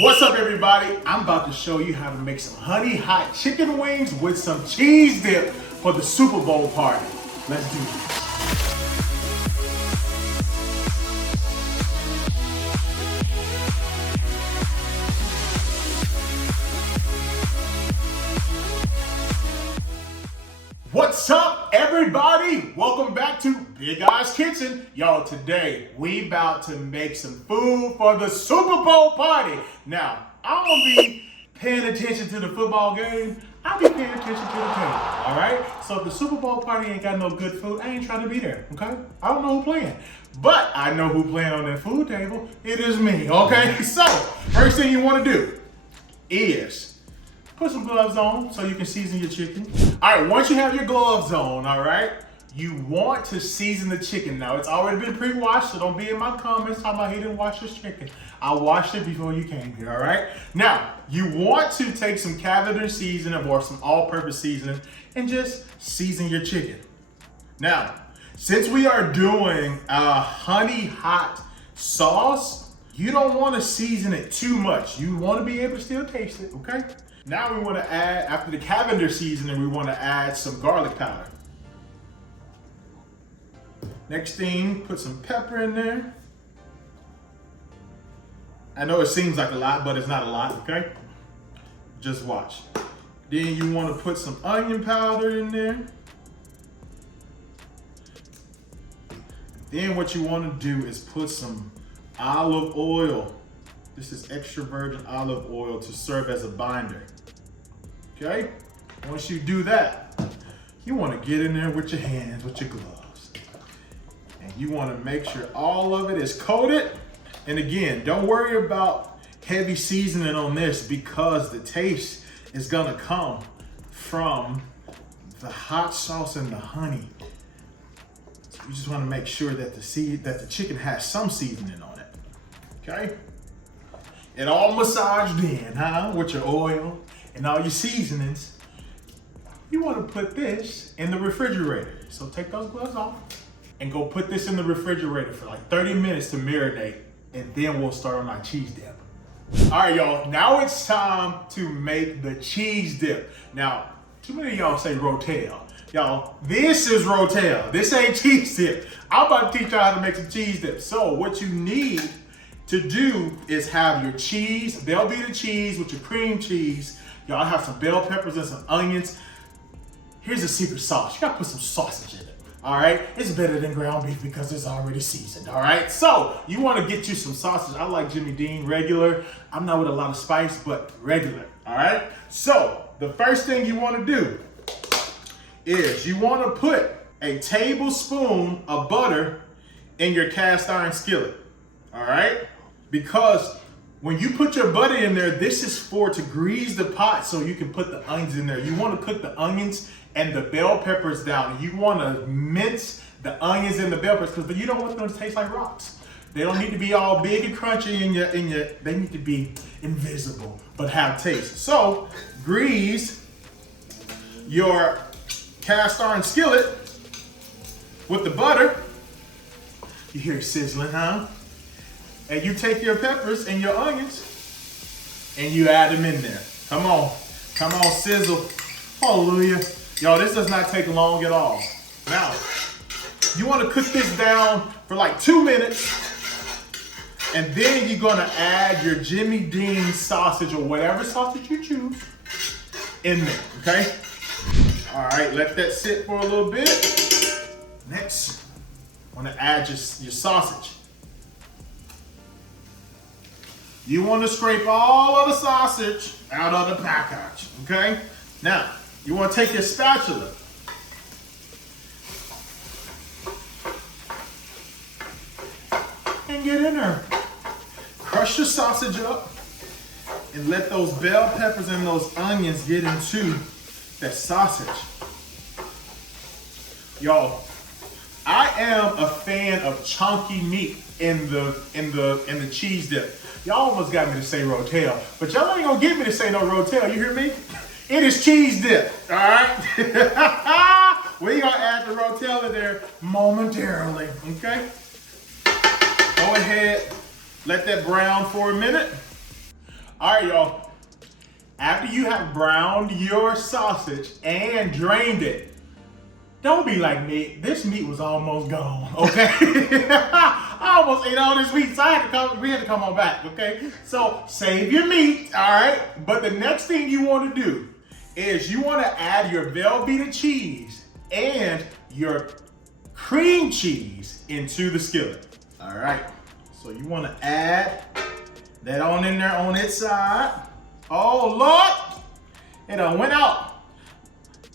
What's up, everybody? I'm about to show you how to make some honey hot chicken wings with some cheese dip for the Super Bowl party. Let's do this. What's up, everybody? Welcome back to Big Eyes Kitchen. Y'all, today we about to make some food for the Super Bowl party. Now, I don't be paying attention to the football game. I'll be paying attention to the table, all right? So if the Super Bowl party ain't got no good food, I ain't trying to be there, okay? I don't know who playing, but I know who playing on that food table. It is me, okay? So, first thing you want to do is put some gloves on so you can season your chicken. All right, once you have your gloves on, all right, you want to season the chicken. Now, it's already been pre-washed, so don't be in my comments talking about he didn't wash his chicken. I washed it before you came here, all right? Now, you want to take some Cavendar seasoning or some all-purpose seasoning and just season your chicken. Now, since we are doing a honey hot sauce, you don't want to season it too much. You want to be able to still taste it, okay? Now we want to add, after the Cavendar seasoning, we want to add some garlic powder. Next thing, put some pepper in there. I know it seems like a lot, but it's not a lot, okay? Just watch. Then you want to put some onion powder in there. Then what you want to do is put some olive oil. This is extra virgin olive oil to serve as a binder. Okay? Once you do that, you want to get in there with your hands, with your gloves. And you want to make sure all of it is coated. And again, don't worry about heavy seasoning on this because the taste is going to come from the hot sauce and the honey. So you just want to make sure that the chicken has some seasoning on it. Okay? It all massaged in, huh? With your oil and all your seasonings. You want to put this in the refrigerator. So take those gloves off and go put this in the refrigerator for like 30 minutes to marinate, and then we'll start on our cheese dip. All right, y'all, now it's time to make the cheese dip. Now, too many of y'all say Rotel. Y'all, this is Rotel. This ain't cheese dip. I'm about to teach y'all how to make some cheese dip. So what you need to do is have your cheese, Velveeta cheese with your cream cheese. Y'all have some bell peppers and some onions. Here's the secret sauce. You gotta put some sausage in it, all right? It's better than ground beef because it's already seasoned, all right? So you wanna get you some sausage. I like Jimmy Dean regular. I'm not with a lot of spice, but regular, all right? So the first thing you wanna do is you wanna put a tablespoon of butter in your cast iron skillet, all right? Because when you put your butter in there, this is to grease the pot so you can put the onions in there. You want to cook the onions and the bell peppers down. You want to mince the onions and the bell peppers because you don't want them to taste like rocks. They don't need to be all big and crunchy they need to be invisible but have taste. So grease your cast iron skillet with the butter. You hear it sizzling, huh? And you take your peppers and your onions and you add them in there. Come on, sizzle. Hallelujah. Y'all, this does not take long at all. Now, you want to cook this down for like 2 minutes, and then you're gonna add your Jimmy Dean sausage or whatever sausage you choose in there, okay? All right, let that sit for a little bit. Next, want to add your sausage. You want to scrape all of the sausage out of the package, okay? Now, you want to take your spatula and get in there. Crush your sausage up and let those bell peppers and those onions get into that sausage. Y'all, I am a fan of chunky meat in the cheese dip. Y'all almost got me to say Rotel, but y'all ain't gonna get me to say no Rotel, you hear me? It is cheese dip, all right? We're gonna add the Rotel in there momentarily, okay? Go ahead, let that brown for a minute. All right, y'all. After you have browned your sausage and drained it, don't be like me. This meat was almost gone, okay? I almost ate all this meat, so we had to come on back, okay? So save your meat, all right? But the next thing you want to do is you want to add your Velveeta cheese and your cream cheese into the skillet, all right? So you want to add that on in there on its side. Oh, Lord, it done went out.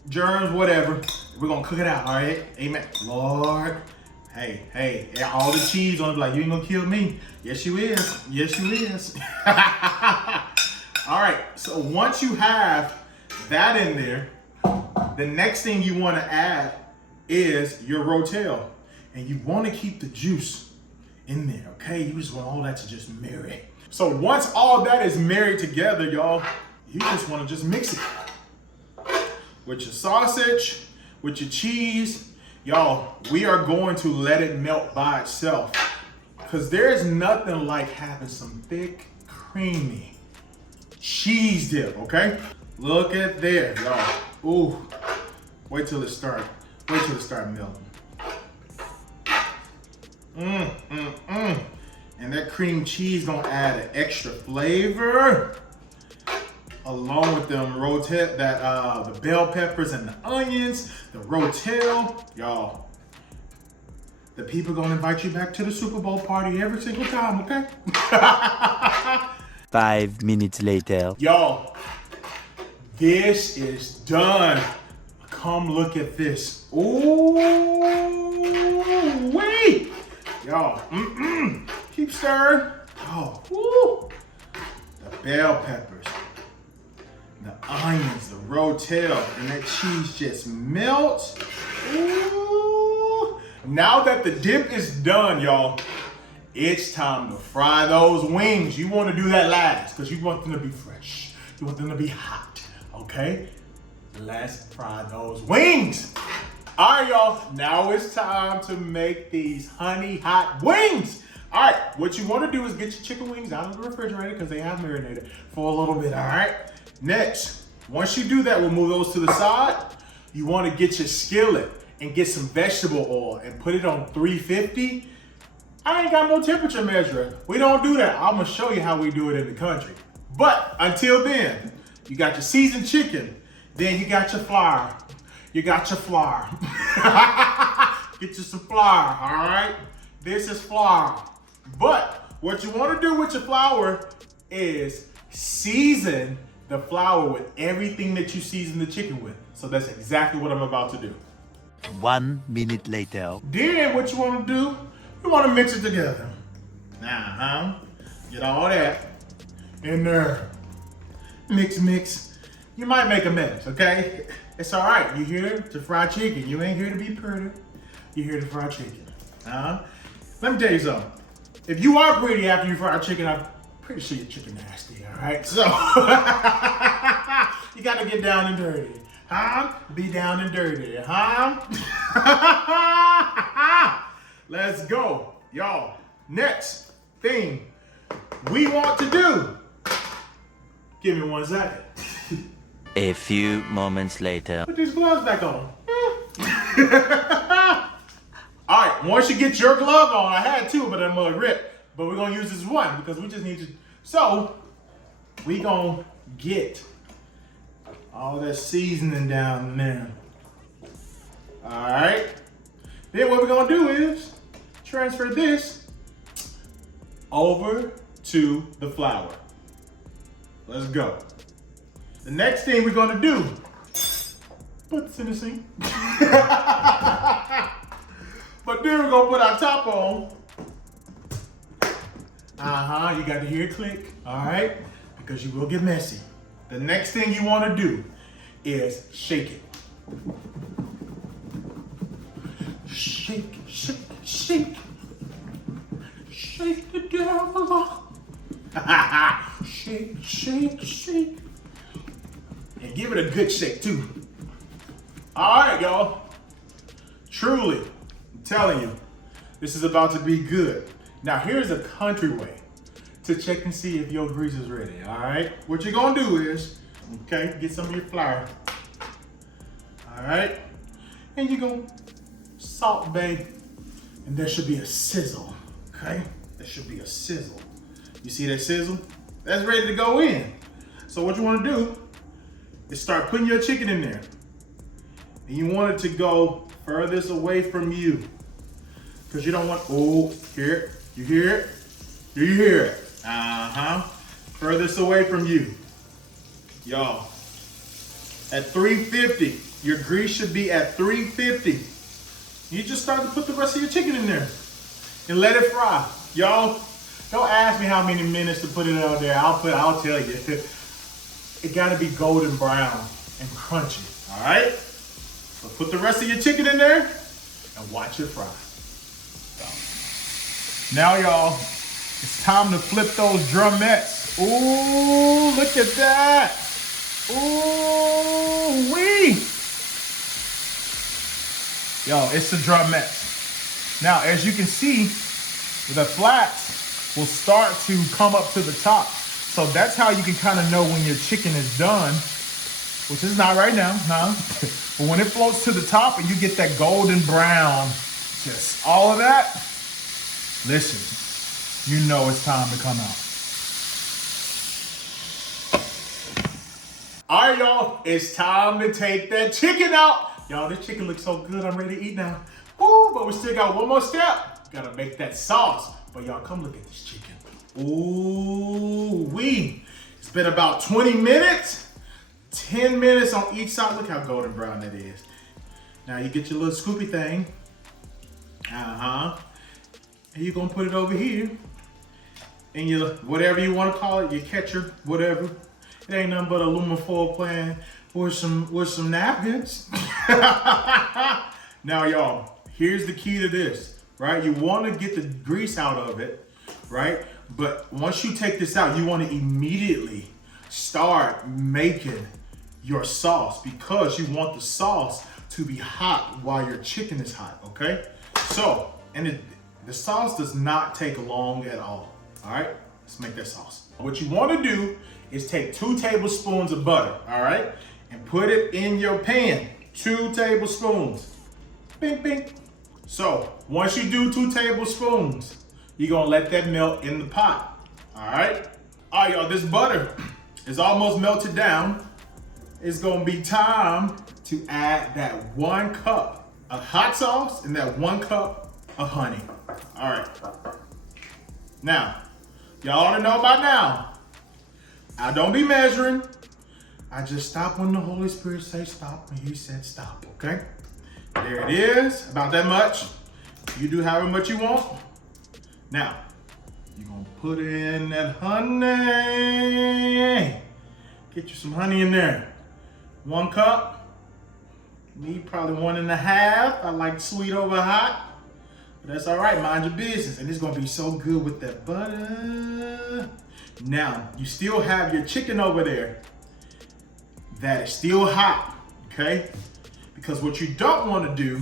Germs, whatever. We're gonna cook it out, all right? Amen. Lord, hey, all the cheese on it, like, you ain't gonna kill me. Yes, you is. Yes, you is. All right, so once you have that in there, the next thing you wanna add is your Rotel. And you wanna keep the juice in there, okay? You just want all that to just marinate. So once all that is married together, y'all, you just wanna just mix it with your sausage, with your cheese. Y'all, we are going to let it melt by itself, because there's nothing like having some thick, creamy cheese dip, okay? Look at there, y'all. Ooh, wait till it start melting. And that cream cheese gonna add an extra flavor, along with them Rotel, the bell peppers and the onions, the Rotel. Y'all, the people gonna invite you back to the Super Bowl party every single time, okay? 5 minutes later. Y'all, this is done. Come look at this. Ooh, wait. Y'all, keep stirring. Oh, woo. The bell peppers, the onions, the Rotel, and that cheese just melts. Ooh. Now that the dip is done, y'all, it's time to fry those wings. You want to do that last, because you want them to be fresh. You want them to be hot, okay? Let's fry those wings. All right, y'all, now it's time to make these honey hot wings. All right, what you want to do is get your chicken wings out of the refrigerator, because they have marinated for a little bit, all right? Next, once you do that, we'll move those to the side. You want to get your skillet and get some vegetable oil and put it on 350. I ain't got no temperature measurer. We don't do that. I'm gonna show you how we do it in the country. But until then, you got your seasoned chicken. Then you got your flour. You got your flour. Get you some flour, all right? This is flour. But what you want to do with your flour is season the flour with everything that you season the chicken with. So that's exactly what I'm about to do. 1 minute later. Then what you want to do, you want to mix it together. Get all that in there. Mix. You might make a mess, okay? It's all right. You're here to fry chicken. You ain't here to be pretty. You're here to fry chicken. Let me tell you something. If you are pretty after you fry chicken, I'm pretty sure your chicken nasty, all right? So, you got to get down and dirty. Be down and dirty, Let's go. Y'all, next thing we want to do. Give me 1 second. A few moments later. Put these gloves back on. All right, once you get your glove on, I had 2, but I'm gonna rip. But we're gonna use this 1 because we just need to. So, we gonna get all that seasoning down there. All right. Then what we're gonna do is transfer this over to the flour. Let's go. The next thing we're gonna do, put this in the sink. But then we're gonna put our top on. You got to hear it click, all right? Because you will get messy. The next thing you wanna do is shake it. Shake. Shake the devil off. Shake. And give it a good shake too. All right, y'all. Truly, I'm telling you, this is about to be good. Now, here's a country way to check and see if your grease is ready, all right? What you're gonna do is, okay, get some of your flour, all right? And you're gonna salt bae, and there should be a sizzle, okay? There should be a sizzle. You see that sizzle? That's ready to go in. So what you wanna do is start putting your chicken in there. And you want it to go furthest away from you. Because you don't want, oh, hear it? You hear it? Do you hear it? Furthest away from you. Y'all, at 350, your grease should be at 350. You just start to put the rest of your chicken in there and let it fry. Y'all, don't ask me how many minutes to put it out there. I'll tell you. It gotta be golden brown and crunchy, all right? So put the rest of your chicken in there and watch it fry. Now, y'all, it's time to flip those Drummetts. Ooh, look at that. Ooh, wee. Yo, it's the Drummetts. Now, as you can see, the flats will start to come up to the top. So that's how you can kind of know when your chicken is done, which is not right now, no. But when it floats to the top and you get that golden brown, just all of that, listen, you know it's time to come out. All right, y'all, it's time to take that chicken out. Y'all, this chicken looks so good, I'm ready to eat now. Woo, but we still got one more step. Gotta make that sauce. But y'all, come look at this chicken. Ooh wee. It's been about 20 minutes, 10 minutes on each side. Look how golden brown that is. Now you get your little scoopy thing. And you're gonna put it over here. And your, whatever you wanna call it, your catcher, whatever. It ain't nothing but aluminum foil pan with some napkins. Now y'all, here's the key to this, right? You wanna get the grease out of it, right? But once you take this out, you want to immediately start making your sauce because you want the sauce to be hot while your chicken is hot, okay? So, and the sauce does not take long at all right? Let's make that sauce. What you want to do is take 2 tablespoons of butter, all right? And put it in your pan, 2 tablespoons. Bing, bing. So, once you do 2 tablespoons, you're gonna let that melt in the pot, all right? All right, y'all, this butter is almost melted down. It's gonna be time to add that 1 cup of hot sauce and that 1 cup of honey. All right. Now, y'all ought to know by now, I don't be measuring. I just stop when the Holy Spirit says stop, and he said stop, okay? There it is, about that much. You do however much you want. Now, you're gonna put in that honey. Get you some honey in there. 1 cup. Need probably 1.5. I like sweet over hot. But that's all right, mind your business. And it's gonna be so good with that butter. Now, you still have your chicken over there that is still hot, okay? Because what you don't wanna do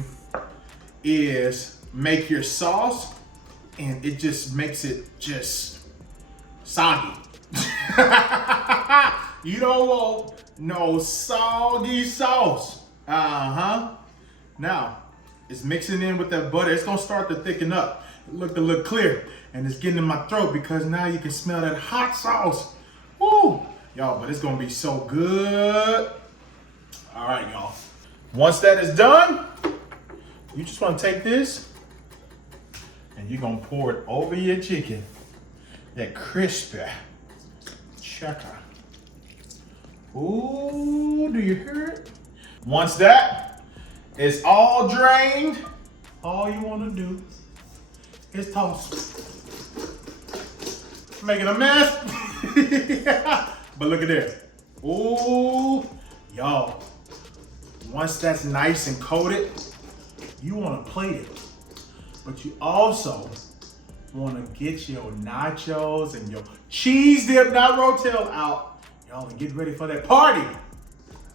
is make your sauce and it just makes it just soggy. You don't want no soggy sauce. Now, it's mixing in with that butter. It's gonna start to thicken up. It look clear. And it's getting in my throat because now you can smell that hot sauce. Woo! Y'all, but it's gonna be so good. All right, y'all. Once that is done, you just wanna take this and you're gonna pour it over your chicken. That crispy cheddar. Ooh, do you hear it? Once that is all drained, all you wanna do is toss. Making a mess. But look at this. Ooh, y'all. Once that's nice and coated, you wanna plate it. But you also wanna get your nachos and your cheese dip, not Rotel, out. Y'all, and get ready for that party.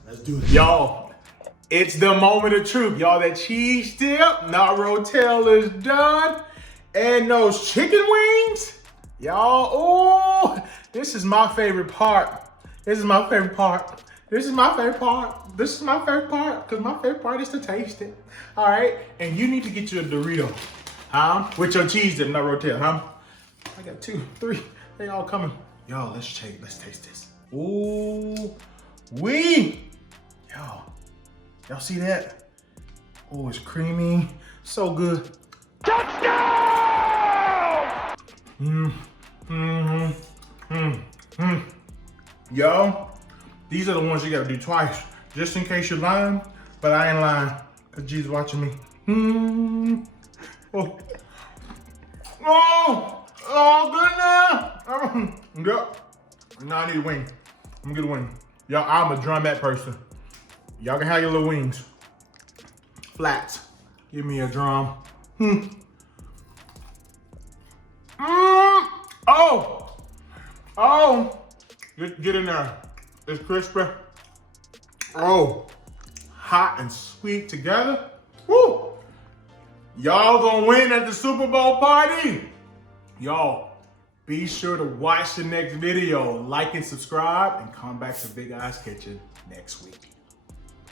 Let's do it. Y'all, it's the moment of truth. Y'all, that cheese dip, not Rotel, is done. And those chicken wings, Y'all, oh, this is my favorite part. This is my favorite part. This is my favorite part. This is my favorite part, because my favorite part is to taste it. All right, and you need to get you a Dorito, huh? With your cheese dip, not Rotel, huh? I got 2, 3, they all coming. Y'all, let's taste this. Ooh, y'all see that? Oh, it's creamy, so good. Touchdown! Yo, these are the ones you gotta do twice, just in case you're lying, but I ain't lying, cause Jesus watching me. Oh, goodness. Yep. Now I need a wing. I'm gonna get a wing. Y'all, I'm a Drummett person. Y'all can have your little wings. Flats. Give me a drum. Oh. Get in there. It's crispy. Oh. Hot and sweet together. Woo. Y'all gonna win at the Super Bowl party. Y'all, be sure to watch the next video. Like and subscribe and come back to Big Eyes Kitchen next week.